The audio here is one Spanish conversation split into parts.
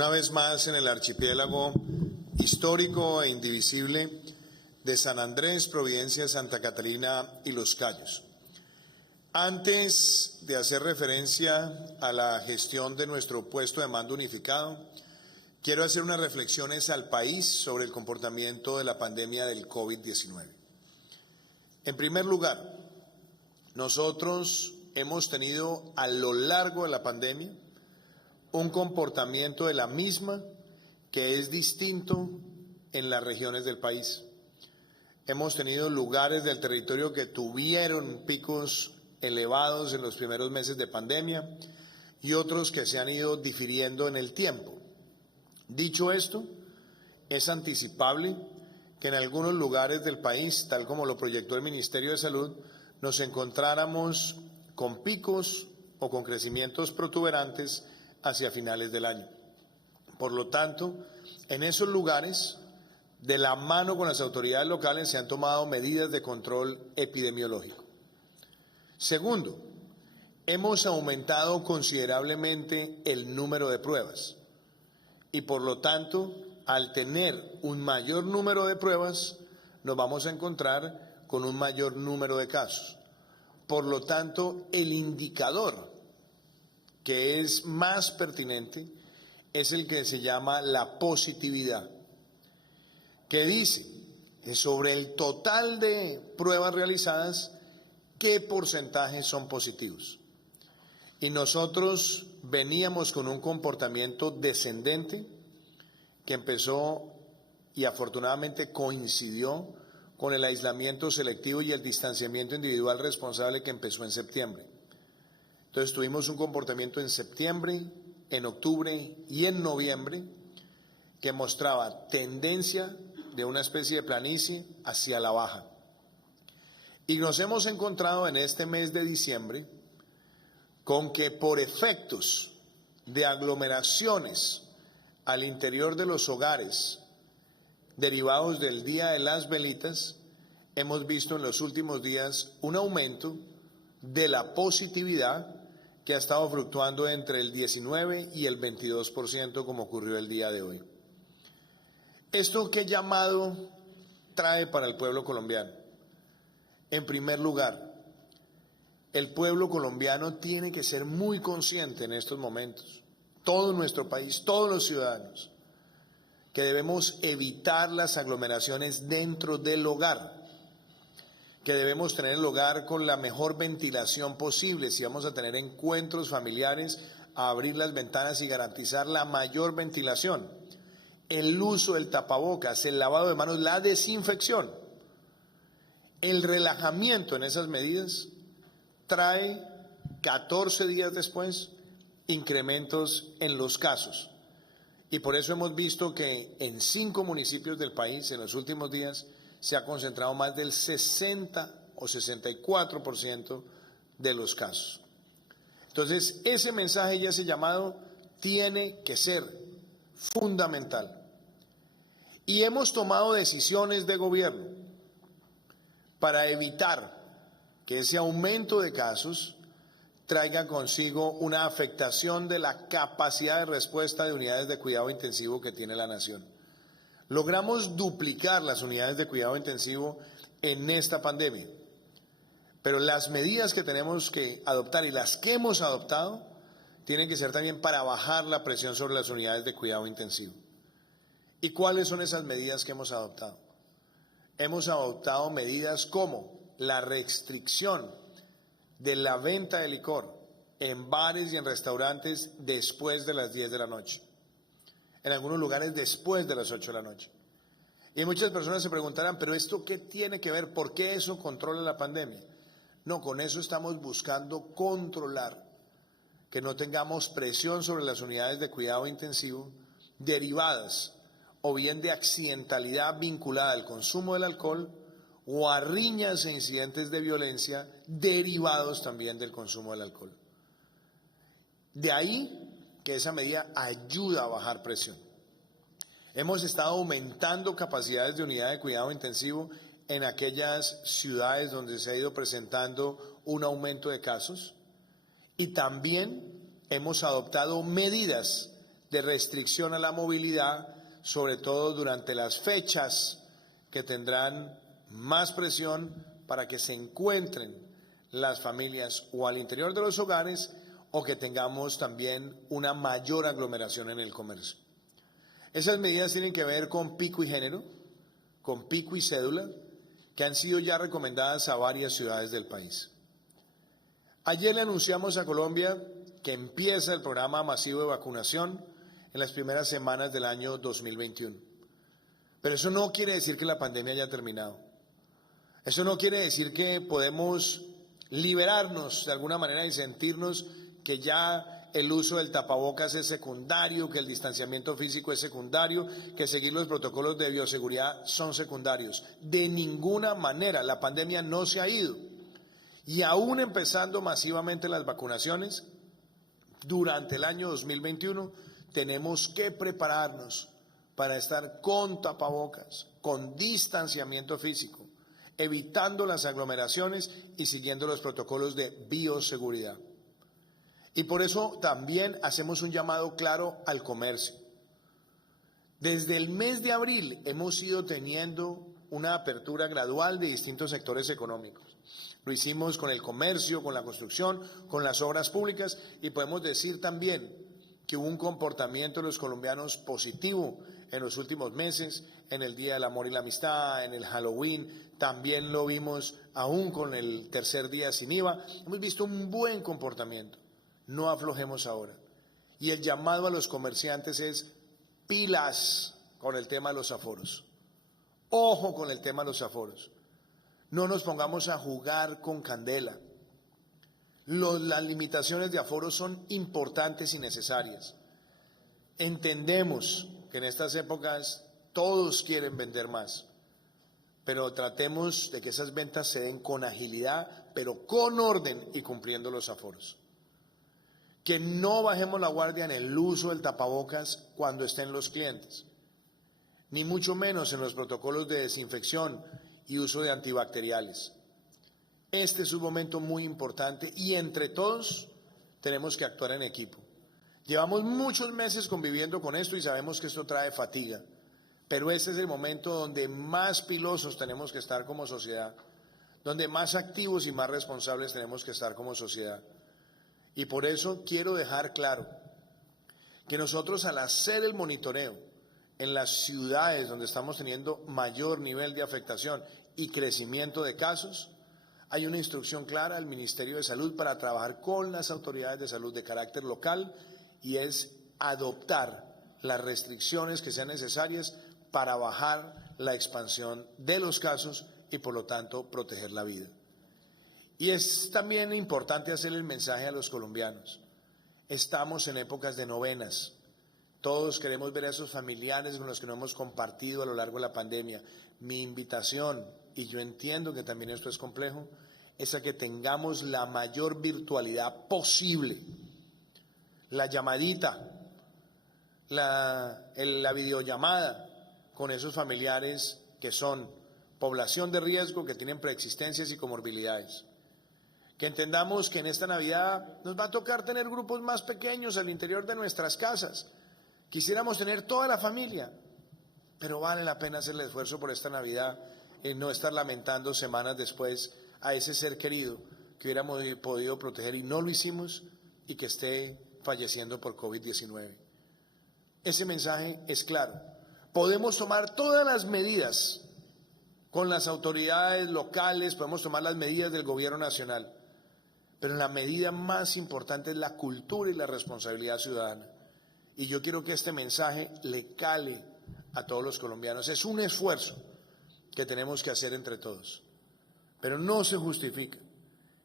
una vez más en el archipiélago histórico e indivisible de San Andrés, Providencia, Santa Catalina y Los Cayos. Antes de hacer referencia a la gestión de nuestro puesto de mando unificado, quiero hacer unas reflexiones al país sobre el comportamiento de la pandemia del COVID-19. En primer lugar, nosotros hemos tenido a lo largo de la pandemia un comportamiento de la misma que es distinto en las regiones del país. Hemos tenido lugares del territorio que tuvieron picos elevados en los primeros meses de pandemia y otros que se han ido difiriendo en el tiempo. Dicho esto, es anticipable que en algunos lugares del país, tal como lo proyectó el Ministerio de Salud, nos encontráramos con picos o con crecimientos protuberantes hacia finales del año. Por lo tanto, en esos lugares, de la mano con las autoridades locales, se han tomado medidas de control epidemiológico. Segundo, hemos aumentado considerablemente el número de pruebas y por lo tanto, al tener un mayor número de pruebas, nos vamos a encontrar con un mayor número de casos. Por lo tanto, el indicador que es más pertinente es el que se llama la positividad, que dice que sobre el total de pruebas realizadas, ¿qué porcentajes son positivos? Y nosotros veníamos con un comportamiento descendente que empezó y afortunadamente coincidió con el aislamiento selectivo y el distanciamiento individual responsable que empezó en septiembre. Entonces tuvimos un comportamiento en septiembre, en octubre y en noviembre que mostraba tendencia de una especie de planicie hacia la baja. Y nos hemos encontrado en este mes de diciembre con que por efectos de aglomeraciones al interior de los hogares derivados del Día de las Velitas, hemos visto en los últimos días un aumento de la positividad que ha estado fluctuando entre el 19 y el 22% como ocurrió el día de hoy. ¿Esto qué llamado trae para el pueblo colombiano? En primer lugar, el pueblo colombiano tiene que ser muy consciente en estos momentos, todo nuestro país, todos los ciudadanos, que debemos evitar las aglomeraciones dentro del hogar, que debemos tener el hogar con la mejor ventilación posible, si vamos a tener encuentros familiares, a abrir las ventanas y garantizar la mayor ventilación, el uso del tapabocas, el lavado de manos, la desinfección. El relajamiento en esas medidas trae 14 días después incrementos en los casos. Y por eso hemos visto que en 5 municipios del país en los últimos días se ha concentrado más del 60 o 64% de los casos. Entonces, ese mensaje y ese llamado tiene que ser fundamental. Y hemos tomado decisiones de gobierno para evitar que ese aumento de casos traiga consigo una afectación de la capacidad de respuesta de unidades de cuidado intensivo que tiene la nación. Logramos duplicar las unidades de cuidado intensivo en esta pandemia, pero las medidas que tenemos que adoptar y las que hemos adoptado tienen que ser también para bajar la presión sobre las unidades de cuidado intensivo. ¿Y cuáles son esas medidas que hemos adoptado? Hemos adoptado medidas como la restricción de la venta de licor en bares y en restaurantes después de las 10 de la noche. En algunos lugares después de las 8 de la noche. Y muchas personas se preguntarán, ¿pero esto qué tiene que ver? ¿Por qué eso controla la pandemia? No, con eso estamos buscando controlar que no tengamos presión sobre las unidades de cuidado intensivo derivadas o bien de accidentalidad vinculada al consumo del alcohol o a riñas e incidentes de violencia derivados también del consumo del alcohol. De ahí que esa medida ayuda a bajar presión. Hemos estado aumentando capacidades de unidad de cuidado intensivo en aquellas ciudades donde se ha ido presentando un aumento de casos y también hemos adoptado medidas de restricción a la movilidad, sobre todo durante las fechas que tendrán más presión para que se encuentren las familias o al interior de los hogares o que tengamos también una mayor aglomeración en el comercio. Esas medidas tienen que ver con pico y género, con pico y cédula, que han sido ya recomendadas a varias ciudades del país. Ayer le anunciamos a Colombia que empieza el programa masivo de vacunación en las primeras semanas del año 2021. Pero eso no quiere decir que la pandemia haya terminado. Eso no quiere decir que podemos liberarnos de alguna manera y sentirnos que ya el uso del tapabocas es secundario, que el distanciamiento físico es secundario, que seguir los protocolos de bioseguridad son secundarios. De ninguna manera, la pandemia no se ha ido. Y aún empezando masivamente las vacunaciones, durante el año 2021 tenemos que prepararnos para estar con tapabocas, con distanciamiento físico, evitando las aglomeraciones y siguiendo los protocolos de bioseguridad. Y por eso también hacemos un llamado claro al comercio. Desde el mes de abril hemos ido teniendo una apertura gradual de distintos sectores económicos. Lo hicimos con el comercio, con la construcción, con las obras públicas y podemos decir también que hubo un comportamiento de los colombianos positivo en los últimos meses, en el Día del Amor y la Amistad, en el Halloween, también lo vimos aún con el tercer día sin IVA. Hemos visto un buen comportamiento, no aflojemos ahora. Y el llamado a los comerciantes es pilas con el tema de los aforos, ojo con el tema de los aforos. No nos pongamos a jugar con candela. Las limitaciones de aforo son importantes y necesarias. Entendemos que en estas épocas todos quieren vender más, pero tratemos de que esas ventas se den con agilidad, pero con orden y cumpliendo los aforos. Que no bajemos la guardia en el uso del tapabocas cuando estén los clientes, ni mucho menos en los protocolos de desinfección y uso de antibacteriales. Este es un momento muy importante y entre todos tenemos que actuar en equipo. Llevamos muchos meses conviviendo con esto y sabemos que esto trae fatiga, pero este es el momento donde más pilosos tenemos que estar como sociedad, donde más activos y más responsables tenemos que estar como sociedad. Y por eso quiero dejar claro que nosotros al hacer el monitoreo en las ciudades donde estamos teniendo mayor nivel de afectación y crecimiento de casos, hay una instrucción clara al Ministerio de Salud para trabajar con las autoridades de salud de carácter local y es adoptar las restricciones que sean necesarias para bajar la expansión de los casos y por lo tanto proteger la vida. Y es también importante hacer el mensaje a los colombianos. Estamos en épocas de novenas. Todos queremos ver a esos familiares con los que no hemos compartido a lo largo de la pandemia. Mi invitación, y yo entiendo que también esto es complejo, es a que tengamos la mayor virtualidad posible. La llamadita, la videollamada con esos familiares que son población de riesgo, que tienen preexistencias y comorbilidades. Que entendamos que en esta Navidad nos va a tocar tener grupos más pequeños al interior de nuestras casas. Quisiéramos tener toda la familia, pero vale la pena hacer el esfuerzo por esta Navidad y no estar lamentando semanas después a ese ser querido que hubiéramos podido proteger y no lo hicimos y que esté falleciendo por COVID-19. Ese mensaje es claro. Podemos tomar todas las medidas con las autoridades locales, podemos tomar las medidas del gobierno nacional, pero la medida más importante es la cultura y la responsabilidad ciudadana. Y yo quiero que este mensaje le cale a todos los colombianos. Es un esfuerzo que tenemos que hacer entre todos. Pero no se justifica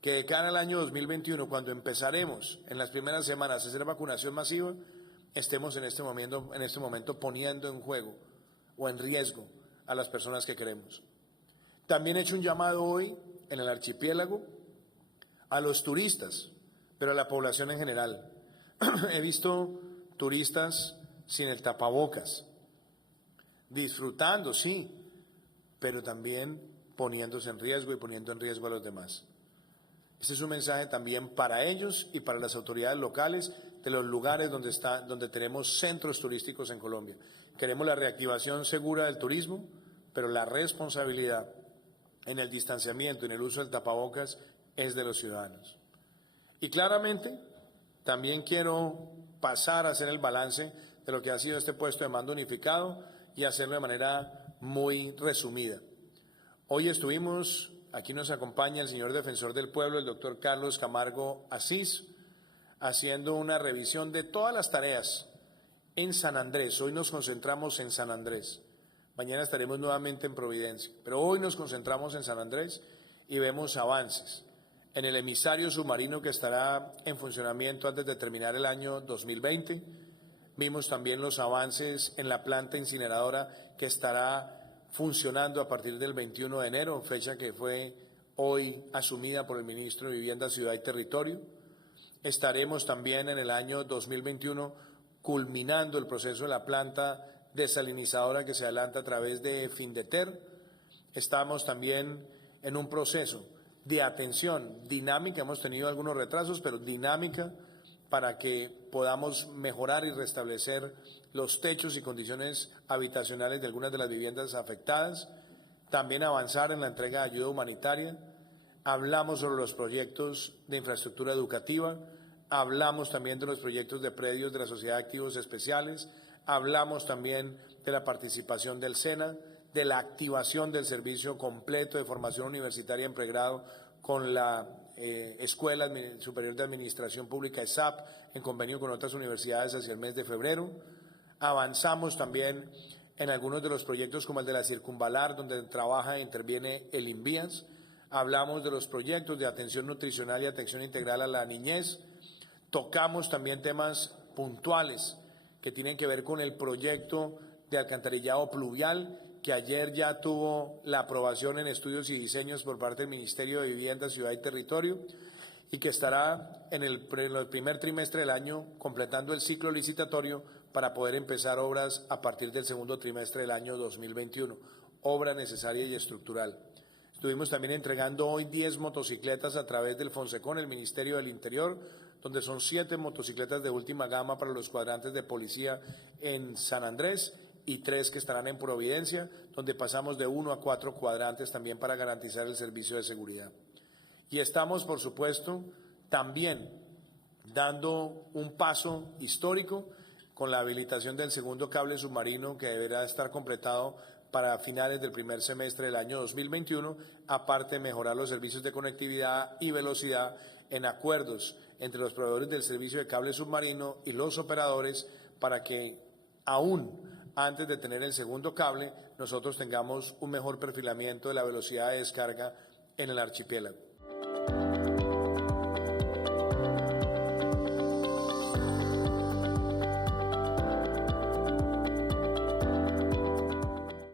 que de cara al año 2021, cuando empezaremos en las primeras semanas a hacer vacunación masiva, estemos en este momento poniendo en juego o en riesgo a las personas que queremos. También he hecho un llamado hoy en el archipiélago a los turistas, pero a la población en general. He visto turistas sin el tapabocas, disfrutando, sí, pero también poniéndose en riesgo y poniendo en riesgo a los demás. Este es un mensaje también para ellos y para las autoridades locales de los lugares donde tenemos centros turísticos en Colombia. Queremos la reactivación segura del turismo, pero la responsabilidad en el distanciamiento, en el uso del tapabocas, es de los ciudadanos. Y claramente, también quiero pasar a hacer el balance de lo que ha sido este puesto de mando unificado y hacerlo de manera muy resumida. Hoy estuvimos, aquí nos acompaña el señor defensor del pueblo, el doctor Carlos Camargo Asís, haciendo una revisión de todas las tareas en San Andrés. Hoy nos concentramos en San Andrés. Mañana estaremos nuevamente en Providencia, pero hoy nos concentramos en San Andrés y vemos avances. En el emisario submarino que estará en funcionamiento antes de terminar el año 2020, vimos también los avances en la planta incineradora que estará funcionando a partir del 21 de enero, fecha que fue hoy asumida por el ministro de Vivienda, Ciudad y Territorio. Estaremos también en el año 2021 culminando el proceso de la planta desalinizadora que se adelanta a través de Findeter. Estamos también en un proceso de atención dinámica, hemos tenido algunos retrasos, pero dinámica para que podamos mejorar y restablecer los techos y condiciones habitacionales de algunas de las viviendas afectadas. También avanzar en la entrega de ayuda humanitaria. Hablamos sobre los proyectos de infraestructura educativa, hablamos también de los proyectos de predios de la Sociedad de Activos Especiales, hablamos también de la participación del SENA, de la activación del servicio completo de formación universitaria en pregrado con la Escuela Superior de Administración Pública, ESAP, en convenio con otras universidades hacia el mes de febrero. Avanzamos también en algunos de los proyectos como el de la Circunvalar, donde trabaja e interviene el INVIAS. Hablamos de los proyectos de atención nutricional y atención integral a la niñez. Tocamos también temas puntuales que tienen que ver con el proyecto de alcantarillado pluvial, que ayer ya tuvo la aprobación en estudios y diseños por parte del Ministerio de Vivienda, Ciudad y Territorio, y que estará en el primer trimestre del año completando el ciclo licitatorio para poder empezar obras a partir del segundo trimestre del año 2021, obra necesaria y estructural. Estuvimos también entregando hoy 10 motocicletas a través del Fonsecon, el Ministerio del Interior, donde son 7 motocicletas de última gama para los cuadrantes de policía en San Andrés y 3 que estarán en Providencia, donde pasamos de 1 a 4 cuadrantes también para garantizar el servicio de seguridad. Y estamos, por supuesto, también dando un paso histórico con la habilitación del segundo cable submarino que deberá estar completado para finales del primer semestre del año 2021, aparte de mejorar los servicios de conectividad y velocidad en acuerdos entre los proveedores del servicio de cable submarino y los operadores para que aún antes de tener el segundo cable nosotros tengamos un mejor perfilamiento de la velocidad de descarga en el archipiélago.